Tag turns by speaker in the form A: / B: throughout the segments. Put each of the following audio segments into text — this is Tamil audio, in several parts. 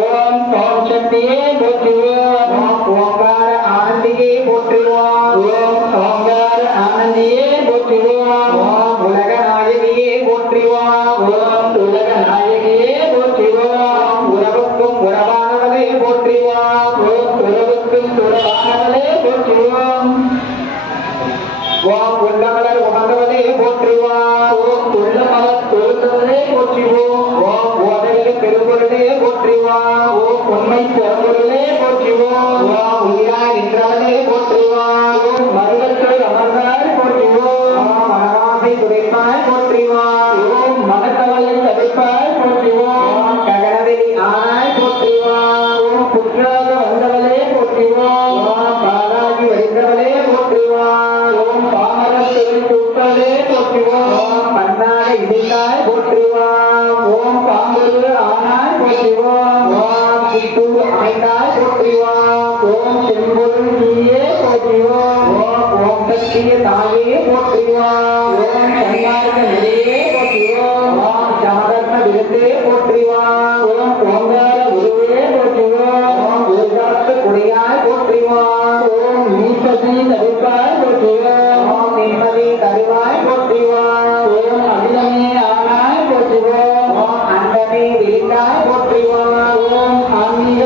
A: ஓம் ஓம் சக்தியே போற்றுவோம் ஓம் ஓங்கார ஆனந்தியே போற்றுவோம் ஓம் ஓங்கார ஆனந்தியே ஆனாய் போற்றுவோம் ஓம் சித்தூர் அமைந்தாய் போற்றுவான் ஓம் செம்பொருள் நீயே போற்றுவோம் ஓம் ஓம் சக்திய தாயே போற்றுவான் ஓம் சன்மார்க்க நிலையே போற்றுவோம் ஓம் சமதர்ம விருத்தே போற்றுவான் ஓம் ஓங்கார குருவே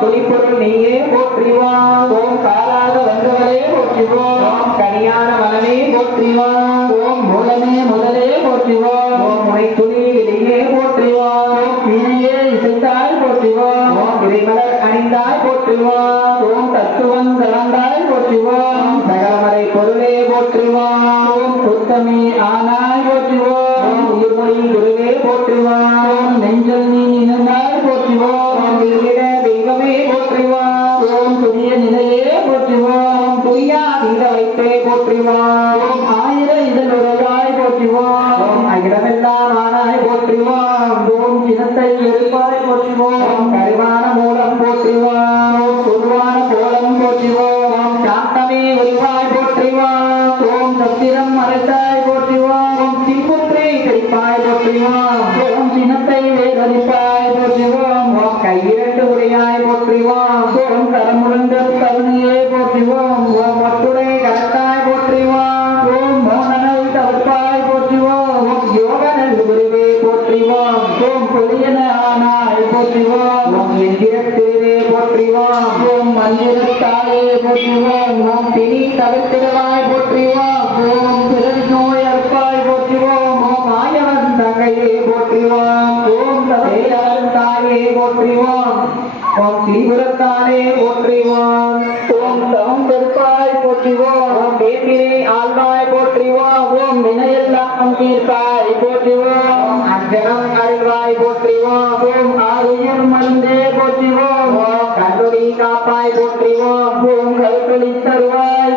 A: துணிப்பொருள் நீயே போற்றுவான் ஓம் காலாக வந்தவரே போற்றுவோம் ஓம் கனியான மனமே போற்றுவான் ஓம் மூலமே முதலே போற்றுவோம் ஓம் முனை துணி வெளியே போற்றுவான் ஓம் கிளியே இசைத்தாய் போற்றுவோம் ஓம் விரைமலர் அணிந்தாய் போற்றுவான் ஓம் தத்துவம் கலந்தாய் போற்றுவோம் சகலமறை பொருளே போற்றுவான் ஓம் சுத்தமே ஆனாய் போற்றுவோம் ஓம் உயிர்மொழி குருவே போற்றுவான் போற்றுவான் ஓம் ஆயிர இதழுறையாய் போற்றுவோம் ஓம் அகிலமெல்லாம் ஆனாய் போற்றுவோம் ஓம் சினத்தை வெறுப்பாய் போற்றுவோம் ஓம் கருவான மூலம் போற்றுவோம் ஓம் குருவான கோலம் போற்றுவோம் ஓம் சாந்தமே உருவாய் போற்றுவோம் ஓம் சத்திரம் மறைத்தாய் போற்றுவோம் ஓம் சிம்புற்றை கடிப்பாய் போற்றுவோம் ஓம் சினத்தை வேதளிப்பாய் போற்றுவோம் ஓம் கையிரண்டு உரையாய் போற்றுவோம் ஓம் கரமுழந்த கருணையே போற்றுவோம் போற்றுவோம் ஓம் மந்திரத்தாலே போற்றுவோம் ஓம் பிணி தவிர்த்திடவாய் போற்றுவோம் ஓம் பிறவி நோய் அறுப்பாய் போற்றுவோம் ஓம் ஆயவன் தங்கையே போற்றுவோம் ஓம் தகையாளன் தாயே போற்றுவோம் ஓம் தீவிரத்தானே போற்றுவோம் ஓம் தவம் பெருப்பாய் போற்றுவோம் ஓம் வேப்பிலே ஆழ்வாய் போற்றுவோம் ஓம் வினையெல்லாம் தீர்ப்பாய் போற்றுவோம் ஓம் அஞ்சனம் அருள்வாய் போற்றுவோம் ஓம்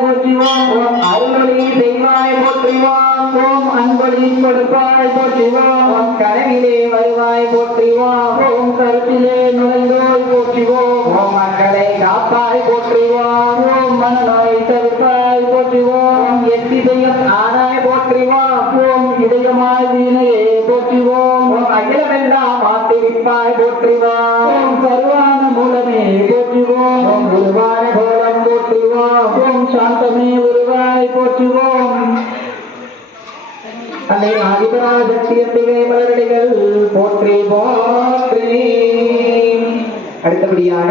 A: தருவாய் போற்றுவோம் ஓம் அருளொளி செய்வாய் போற்றுவோம் ஓம் அன்பொழி கொடுப்பாய் போற்றுவோம் ஓம் கனவிலே வருவாய் போற்றுவோம் ஓம் கருத்திலே நுழைந்தோய் போற்றிவோம். ஓம் மக்களை காப்பாய் போற்றுவோம் ஓம் மண்ணாய் தருப்பாய் போற்றிவோம். எத்திதயம் ஆனாய் அன்னை ஆதிபராஜத்தியத்திலே மலரடிகள் போற்றி போற்றி. அடுத்தபடியாக